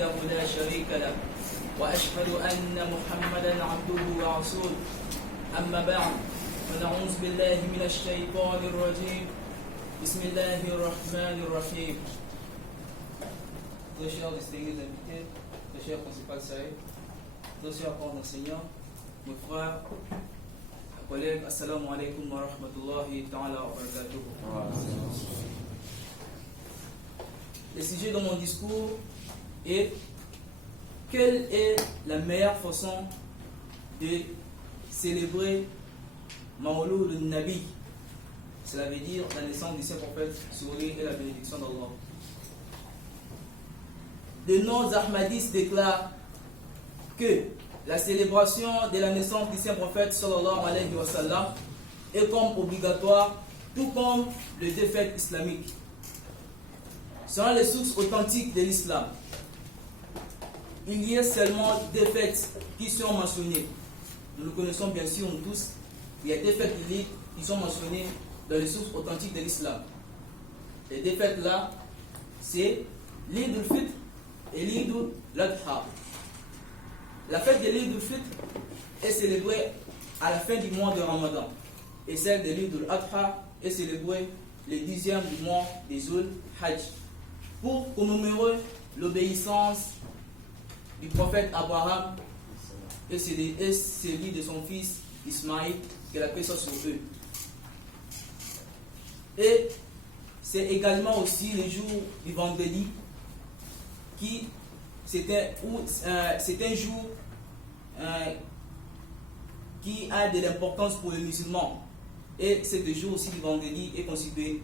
وحده لا شريك له وأشهد أن محمدا عبده ورسوله أما بعد فنعوذ بالله من الشيطان الرجيم بسم الله الرحمن الرحيم. Très chers distingués invités, très cher principal Saïd, très chers corps d'enseignants, mes frères, collègues, assalamu alaikum wa rahmatullahi ta'ala wa barakatuh. Le sujet de mon discours est: quelle est la meilleure façon de célébrer Mawlud al-Nabi? Cela veut dire la naissance du Saint-Prophète, sur lui et la bénédiction d'Allah. De nos Ahmadis déclarent que la célébration de la naissance du Saint-Prophète sallallahu alayhi wa sallam est comme obligatoire, tout comme le deux fêtes islamiques. Selon les sources authentiques de l'islam, il y a seulement deux fêtes qui sont mentionnées. Nous le connaissons bien sûr nous tous. Il y a deux fêtes qui sont mentionnées dans les sources authentiques de l'islam. Les deux fêtes là, c'est l'Eid al-Fitr et l'Eid al-Adha. La fête de l'Eid al-Fitr est célébrée à la fin du mois de Ramadan, et celle de l'Eid al-Adha est célébrée le 10e du mois des Zul-Hajj, pour commémorer l'obéissance du prophète Abraham et celui de son fils Ismaïl, que la paix soit sur eux. Et c'est également aussi le jour du vendredi, qui c'est un jour qui a de l'importance pour les musulmans. Et ce jour aussi du vendredi est considéré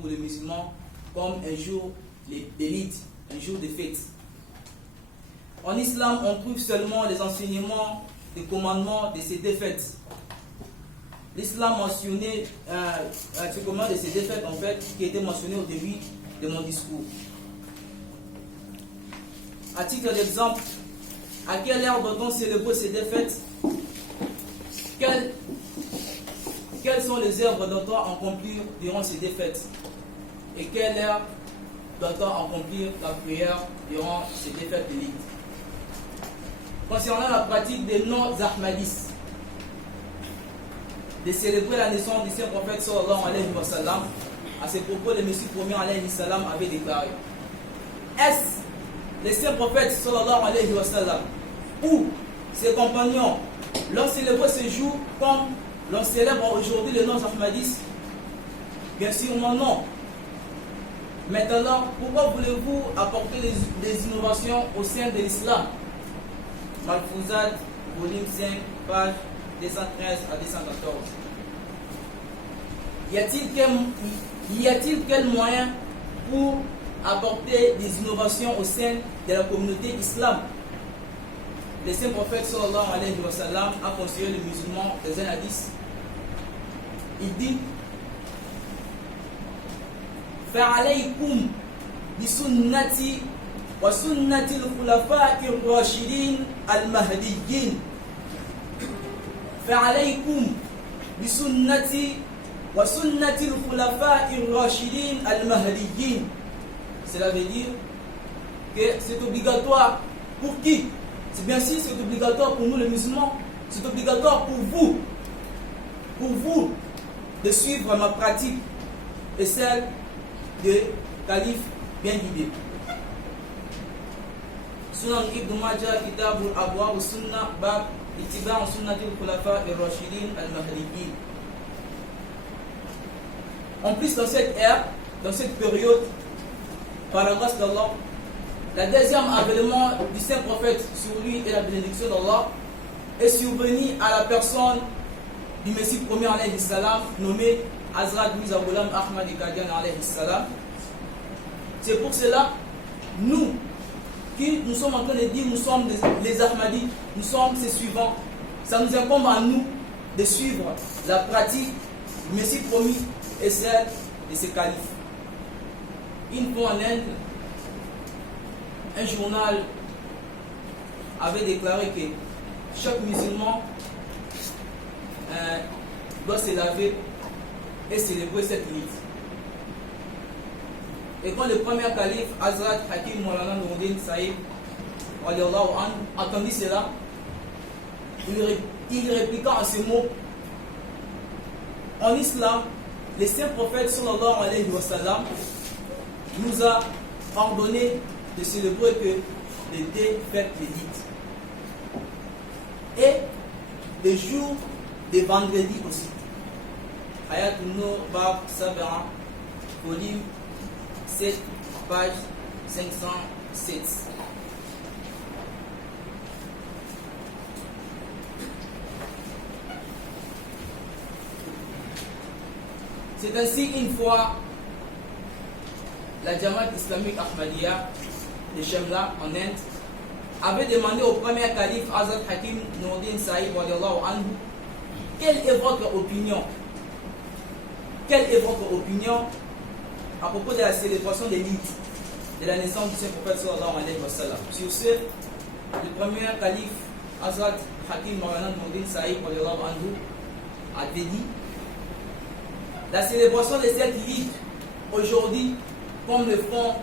pour les musulmans comme un jour d'élite, un jour de fête. En islam, on trouve seulement les enseignements, les commandements de ces deux fêtes. L'islam mentionnait ce commandement de ces deux fêtes, en fait, qui était mentionné au début de mon discours. À titre d'exemple, à quelle heure doit-on célébrer ces deux fêtes? Quelles sont les heures doit-on accomplir durant ces deux fêtes? Et quelle heure doit-on accomplir la prière durant ces deux fêtes de l'Eid? Concernant la pratique des non-Ahmadis, de célébrer la naissance du Saint-Prophète sallallahu alayhi wa sallam, à ce propos, le Messie premier alayhi salam avait déclaré: est-ce le Saint-Prophète sallallahu alayhi wa sallam ou ses compagnons l'ont célébré ce jour comme l'on célèbre aujourd'hui les non-Ahmadis? Bien sûr, non. Maintenant, pourquoi voulez-vous apporter des innovations au sein de l'islam? Malfouzat, volume 5, page 213 à 214. Y a-t-il quel moyen pour apporter des innovations au sein de la communauté islam? Le Saint-Prophète sallallahu alayhi wa sallam a conseillé les musulmans dans un hadith. Il dit: فَعَلَيْكُمْ بِسُنَّتِي وَسُنَّةِ الْخُلَفَاءِ الرَّاشِدِينَ الْمَهْدِيِّينَ. فَعَلَيْكُمْ بِسُنَّتِي وَسُنَّةِ الْخُلَفَاءِ الرَّاشِدِينَ الْمَهْدِيِّينَ. Cela veut dire que c'est obligatoire pour qui? C'est bien sûr, c'est obligatoire pour nous les musulmans. C'est obligatoire pour vous de suivre ma pratique et celle de calife bien guidé. Sunan Ibn Majah, Kitab al-Abwab al-Sunnah, Bab Ittiba' Sunnati al-Khulafa al-Rashidin al-Mahdiyyin. En plus, dans cette ère, dans cette période, par la grâce d'Allah, le deuxième avènement du Saint-Prophète sur lui et la bénédiction d'Allah est survenu à la personne du Messie premier alayhi salam, nommé Hazrat Mirza Ghulam Ahmad Qadiani alayhi salam. C'est pour cela, nous sommes en train de dire, nous sommes les Ahmadis, nous sommes ses suivants. Ça nous incombe à nous de suivre la pratique du Messie promis et celle de ses califes. Une fois en Inde, un journal avait déclaré que chaque musulman doit se laver et célébrer cette Eid. Et quand le premier calife, Hazrat Hakim Maulana Nouruddin Sahib, entendit cela, il répliqua en ces mots: en islam, le saint prophète sallallahu alayhi wa sallam nous a ordonné de célébrer que les deux fêtes l'Eid et les jours des vendredis aussi. Ayat Nour Bab Sabara, volume 7, page 507. C'est ainsi une fois la Jamaat islamique Ahmadiyya de Shemla en Inde avait demandé au premier calife Hazrat Hakim Nouruddin Sahib quelle est votre opinion? Quelle est votre opinion à propos de la célébration de l'Eid, de la naissance du saint prophète sallallahu alayhi wa sallam? Sur ce, le premier calife Hazrat Hakim Maulana Nouruddin Sahib avait dit: la célébration de cette Eid aujourd'hui, comme le font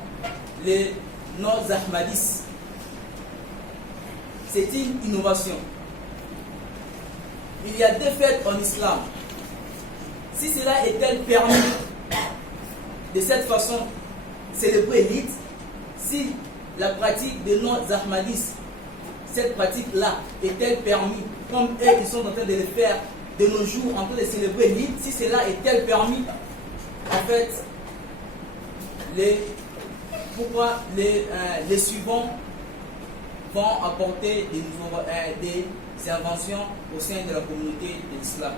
les non-Ahmadis, c'est une innovation. Il y a deux fêtes en islam. Si cela est-elle permis de cette façon, célébrer l'Eid, si la pratique des non-Ahmadis, cette pratique-là est-elle permis, comme eux qui sont en train de le faire de nos jours, en train de célébrer l'Eid, si cela est-elle permis, en fait, pourquoi les suivants vont apporter des inventions au sein de la communauté de l'islam?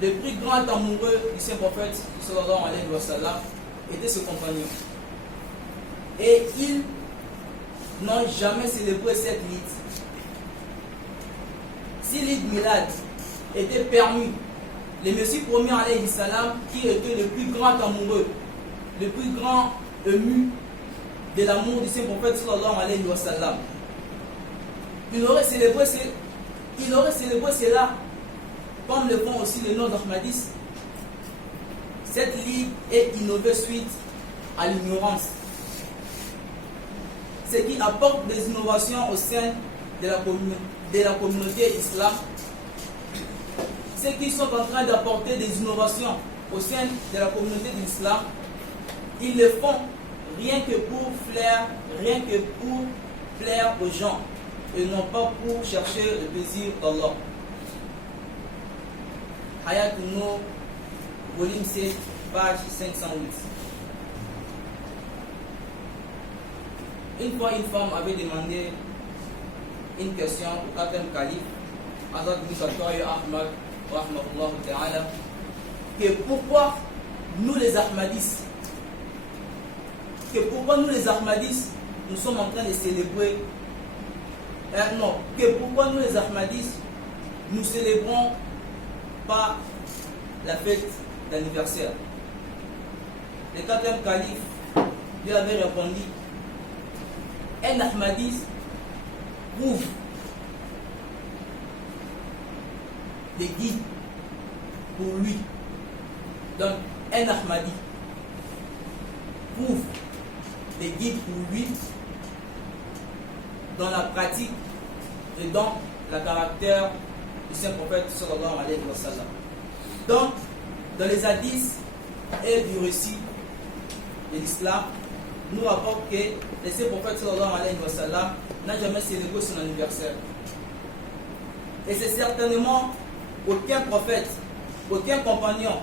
Le plus grand amoureux du saint prophète sallallahu alayhi wa sallam était ce compagnon. Et ils n'ont jamais célébré cette Eid. Si l'Eid Milad était permis, le Messie premier alayhi salam, qui était le plus grand amoureux, le plus grand ému de l'amour du saint prophète sallallahu alayhi wa sallam, il aurait célébré cela comme le font aussi les non-Ahmadis. Cette Eid est innovée suite à l'ignorance, ce qui apporte des innovations au sein de la communauté islam. Ceux qui sont en train d'apporter des innovations au sein de la communauté de l'islam, ils le font rien que pour plaire aux gens et non pas pour chercher le plaisir d'Allah. Hayat Nour, volume 7, page 508. Une fois, une femme avait demandé une question au quatrième calife, Hazrat Musa Toye Ahmad, rahmatullah ta'ala, que pourquoi nous les Ahmadis, nous sommes en train de célébrer, pourquoi nous les Ahmadis, nous célébrons pas la fête d'anniversaire. Le quatrième calife lui avait répondu: un Ahmadis ouvre les guides pour lui. Donc, un Ahmadi ouvre les guides pour lui dans la pratique et dans le caractère du saint prophète sallallahu alayhi wa sallam. Donc, dans les hadiths et du récit de l'islam, nous rapporte que le saint prophète sallallahu alayhi wa sallam n'a jamais célébré son anniversaire. Et c'est certainement aucun prophète, aucun compagnon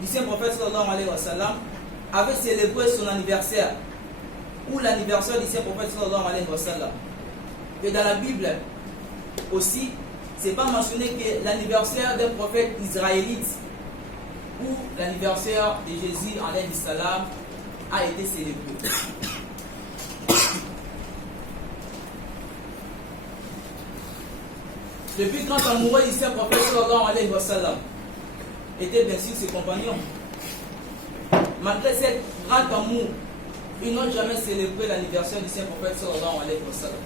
du saint prophète sallallahu alayhi wa sallam avait célébré son anniversaire ou l'anniversaire du saint prophète sallallahu alayhi wa sallam. Et dans la Bible aussi, c'est pas mentionné que l'anniversaire d'un prophète israélite ou l'anniversaire de Jésus alayhi salam a été célébré. Le plus grand amoureux du saint prophète sallallahu alayhi wa sallam était bien sûr ses compagnons. Malgré cet grand amour, ils n'ont jamais célébré l'anniversaire du saint prophète sallallahu alayhi wa sallam.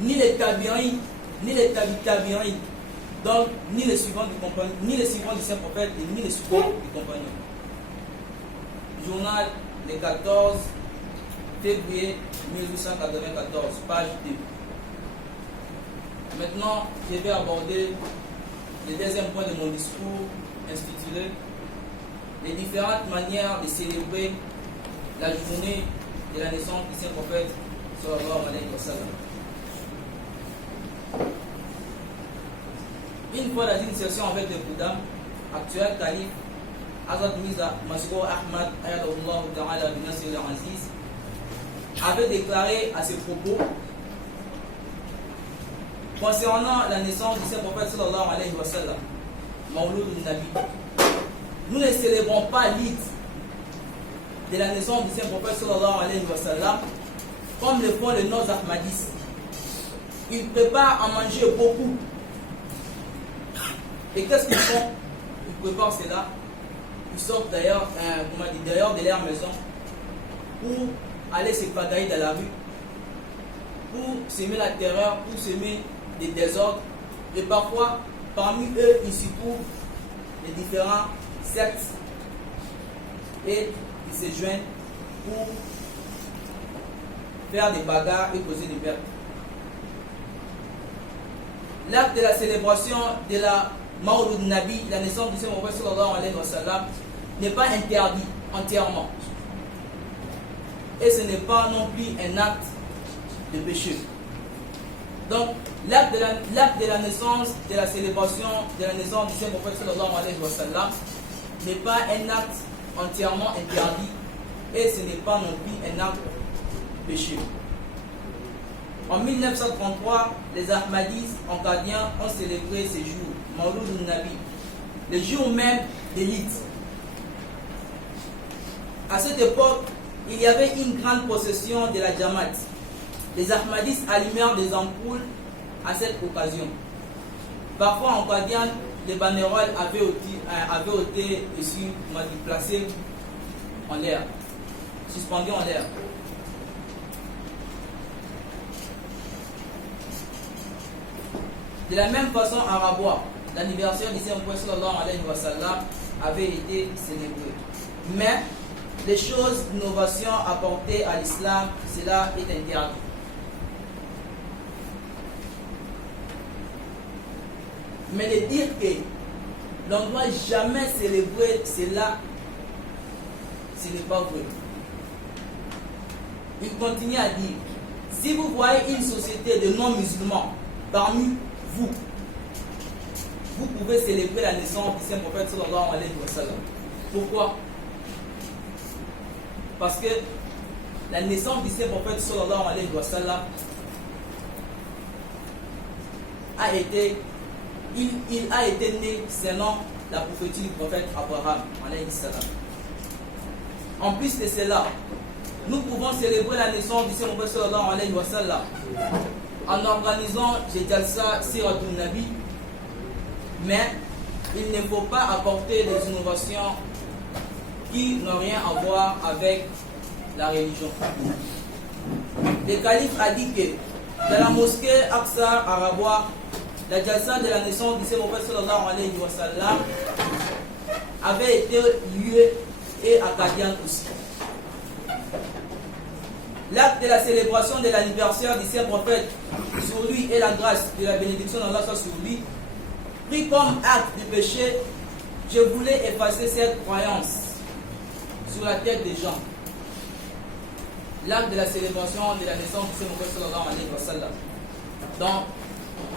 Ni les tabi'in, ni les tabi'in, donc ni les suivants du saint prophète et ni les suivants du compagnon. journal le 14 février 1894, page 2. Maintenant, je vais aborder le deuxième point de mon discours intitulé les différentes manières de célébrer la journée de la naissance du Saint-Prophète sallallahu alayhi wa sallam. Une fois dans une session avec le Bouddha, actuel calife Hazrat Mirza Masroor Ahmad Ayatollah Ta'ala bin Nasir al-Aziz avait déclaré à ses propos concernant la naissance du Saint-Prophète sallallahu alayhi wa sallam, Mawlud al-Nabi. Nous ne célébrons pas l'Eid de la naissance du Saint-Prophète sallallahu alayhi wa sallam comme le font les non-ahmadistes. Ils préparent à manger beaucoup. Et qu'est-ce qu'ils font? Ils préparent cela. Ils sortent d'ailleurs de leur maison pour aller se pagailler dans la rue, pour semer la terreur, pour semer des désordres. Et parfois, parmi eux, il se trouve les différents sectes et ils se joignent pour faire des bagarres et causer des pertes. L'acte de la célébration de la Mawlud Nabi, la naissance du Saint-Prophète sallallahu alayhi wa sallam, n'est pas interdit entièrement. Et ce n'est pas non plus un acte de péché. Donc, l'acte de la naissance, de la célébration de la naissance du Saint-Prophète sallallahu alayhi wa sallam n'est pas un acte entièrement interdit et ce n'est pas non plus un acte de péché. En 1933, les Ahmadis en Qadian ont célébré ce jour, Mawlud al-Nabi, le jour même de l'Eid. À cette époque, il y avait une grande possession de la Jamaat. Les Ahmadis allumèrent des ampoules à cette occasion. Parfois en Qadian, les banderoles avaient été placées en l'air, suspendues en l'air. De la même façon, à Raboua, l'anniversaire du Saint-Prophète sallallahu alayhi wa sallam avait été célébré. Mais les choses d'innovation apportées à l'islam, cela est interdit. Mais de dire que l'on ne doit jamais célébrer cela, ce n'est pas vrai. Il continue à dire, si vous voyez une société de non-musulmans parmi vous, vous pouvez célébrer la naissance du Saint-Prophète sallallahu alayhi wa sallam. Pourquoi? Parce que la naissance du Saint-Prophète sallallahu alayhi wa sallam il a été né selon la prophétie du prophète Abraham alayhi salam. En plus de cela, nous pouvons célébrer la naissance du Saint-Prophète sallallahu alayhi wa sallam en organisant des jalsa Siratul Nabi, mais il ne faut pas apporter des innovations qui n'ont rien à voir avec la religion. Le calife a dit que dans la mosquée Aqsa à Raboua, la jalsa de la naissance du Saint-Prophète sallallahu alayhi wa sallam avait été lieu et à Qadian aussi. L'acte de la célébration de l'anniversaire du Saint-Prophète sur lui et la grâce de la bénédiction d'Allah sur lui, pris comme acte de péché, je voulais effacer cette croyance sur la tête des gens. L'acte de la célébration de la naissance du Saint-Prophète sallallahu alayhi wa sallam. Donc,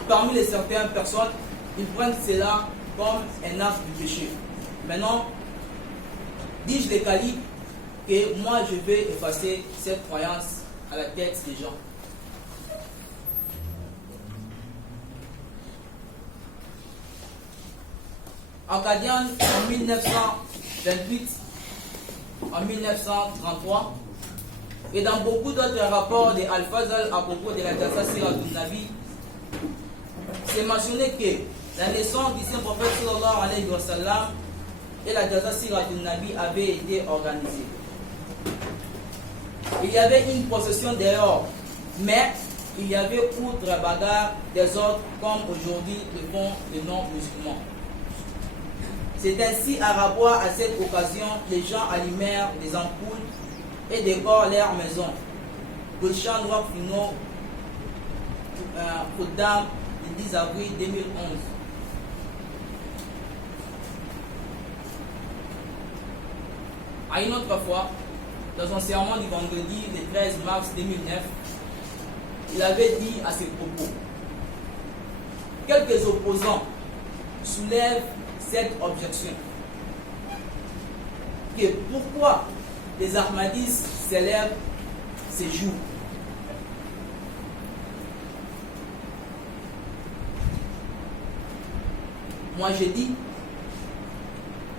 parmi les certaines personnes, ils prennent cela comme un acte de péché. Maintenant, dis-je les califes que moi je vais effacer cette croyance à la tête des gens. En Qadian, en 1928, en 1933, et dans beaucoup d'autres rapports de Al-Fazal à propos de la Jalsa Siratul Nabi, c'est mentionné que la naissance du Saint-Prophète sallallahu alayhi wa sallam et la Jalsa Siratul Nabi avaient été organisées. Il y avait une procession dehors, mais il y avait outre la bagarre des autres comme aujourd'hui le font les non-musulmans. C'est ainsi à rapport à cette occasion, les gens allumèrent des ampoules et décorent leur maison. Gulshan Waqfino, Khuddam, le 10 avril 2011. À une autre fois, dans un sermon du vendredi, le 13 mars 2009, il avait dit à ses propos: quelques opposants soulèvent cette objection, que pourquoi les Ahmadistes célèbrent ces jours. Moi je dis,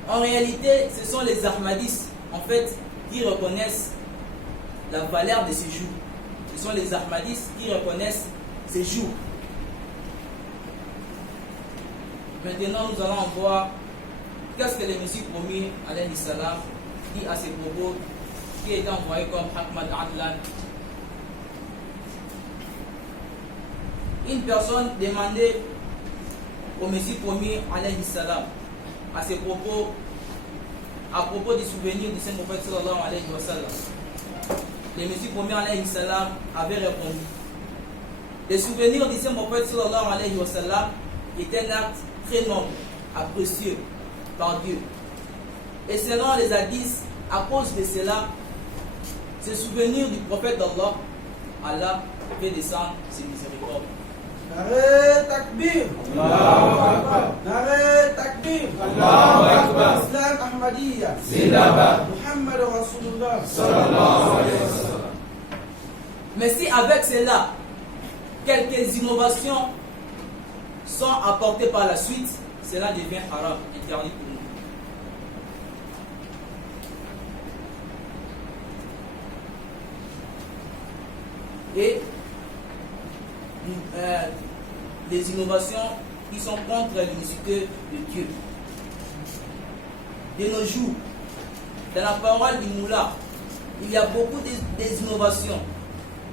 en réalité, ce sont les Ahmadistes en fait qui reconnaissent la valeur de ces jours. Ce sont les Ahmadistes qui reconnaissent ces jours. Maintenant, nous allons voir qu'est-ce que le Messie promis, alayhi salam, dit à ses propos, qui est envoyé comme Ahmad Adlan. Une personne demandait au Messie promis, alayhi salam, à ses propos, à propos du souvenir du Saint-Prophète sallallahu alayhi wa sallam. Le Messie promis, alayhi salam, avait répondu: le souvenir du Saint-Prophète sallallahu alayhi wa sallam est un acte très noble, apprécié par Dieu. Et selon les hadiths, à cause de cela, ce souvenir du prophète d'Allah, Allah fait descendre ses miséricordes. Nare takbir, Allahu Akbar, Nare takbir, Allahu Akbar, Islam Ahmadiyya, Zindabad, Muhammad Rasulullah, sallallahu alayhi wa sallam. Mais si avec cela, quelques innovations sont apportées par la suite, cela devient haram, interdit pour nous. Et des innovations qui sont contre l'unicité de Dieu. De nos jours, dans la parole du Moula, il y a beaucoup des innovations.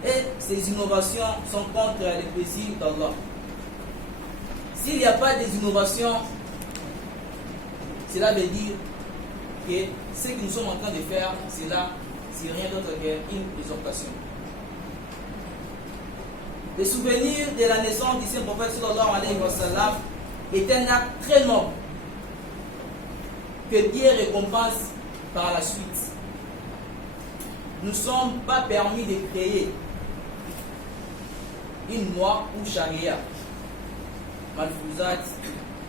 Et ces innovations sont contre les plaisirs d'Allah. S'il n'y a pas des innovations, cela veut dire que ce que nous sommes en train de faire, c'est rien d'autre qu'une usurpation. Le souvenir de la naissance du Saint-Prophète sallallahu alayhi wa sallam est un acte très noble que Dieu récompense par la suite. Nous ne sommes pas permis de créer une loi ou charia. Malfouzat,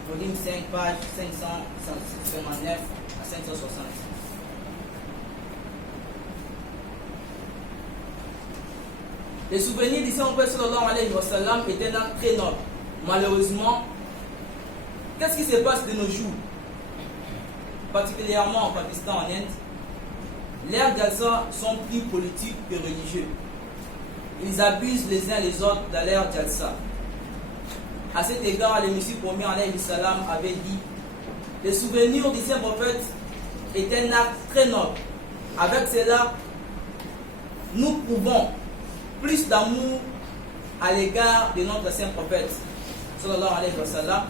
volume 5, page 559 à 560. Le souvenir du Saint-Prophète sallallahu alayhi wa sallam est un acte très noble. Malheureusement, qu'est-ce qui se passe de nos jours, particulièrement en Pakistan, en Inde? Les Jalsa sont plus politiques que religieux. Ils abusent les uns les autres dans leur Jalsa. À cet égard, le Messie promis alayhi salam avait dit: le souvenir du Saint-Prophète est un acte très noble. Avec cela, nous prouvons plus d'amour à l'égard de notre Saint-Prophète sallallahu alayhi wa sallam,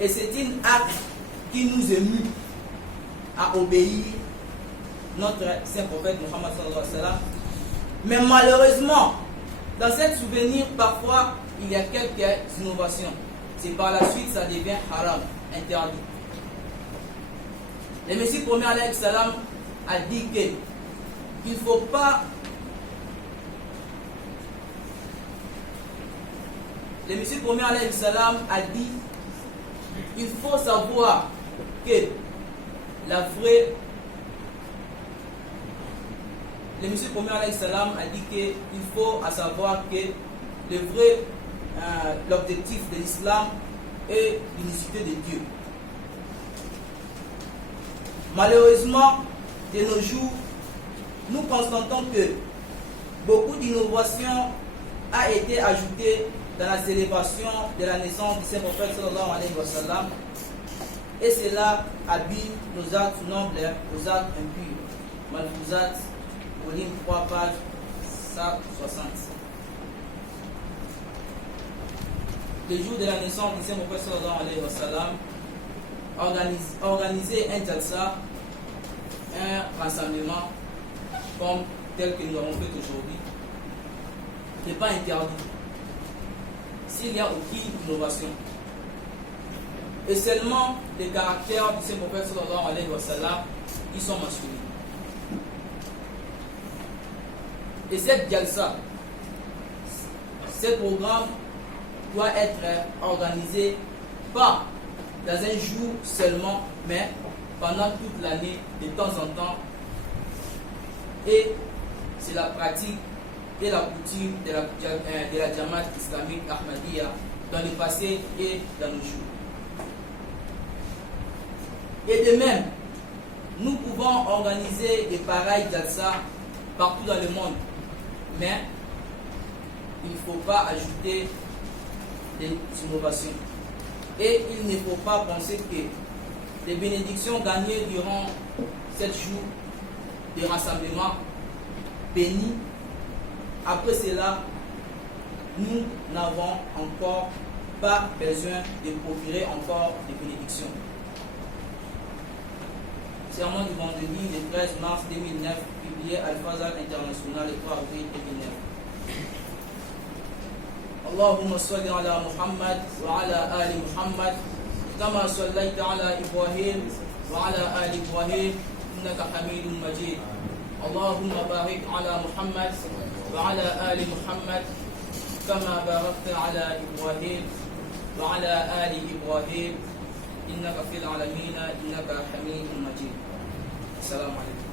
et c'est un acte qui nous émue à obéir notre Saint-Prophète Muhammad sallallahu alayhi wa sallam. Mais malheureusement, dans ce souvenir, parfois il y a quelques innovations. C'est par la suite ça devient haram, interdit. Le Messie promis alayhi salam a dit qu'il ne faut pas. Le Messie promis alayhi salam a dit: il faut savoir que la vraie. Le Messie promis alayhi salam a dit qu'il faut savoir que le vrai, l'objectif de l'islam est l'unicité de Dieu. Malheureusement, de nos jours, nous constatons que beaucoup d'innovations a été ajoutées dans la célébration de la naissance du Saint-Prophète sallallahu alayhi wa sallam, et cela abîme nos actes nobles, nos actes impurs. Malfouzat, volume 3, page 160. Le jour de la naissance du Saint-Prophète sallallahu alayhi wa sallam, organiser un jalsa, un rassemblement comme tel que nous avons fait aujourd'hui n'est pas interdit s'il n'y a aucune innovation. Et seulement les caractères du Saint-Prophète sallallahu alayhi wa sallam, ils sont mentionnés. Et cette jalsa, ce programme doit être organisé pas dans un jour seulement, mais pendant toute l'année, de temps en temps. Et c'est la pratique et la coutume de la Jamaat islamique Ahmadiyya dans le passé et dans nos jours. Et de même, nous pouvons organiser des pareils jalsa partout dans le monde, mais il ne faut pas ajouter des innovations. Et il ne faut pas penser que les bénédictions gagnées durant 7 jours de rassemblement bénis, après cela, nous n'avons encore pas besoin de procurer encore des bénédictions. Sermon du vendredi le 13 mars 2009, publié à Al-Fazal International le 3 avril 2009. اللهم صل على محمد وعلى آل محمد كما صليت على إبراهيم وعلى آل إبراهيم إنك حميد مجيد. اللهم بارك على محمد وعلى آل محمد كما باركت على إبراهيم وعلى آل إبراهيم إنك في العالمين إنك حميد مجيد. السلام عليكم.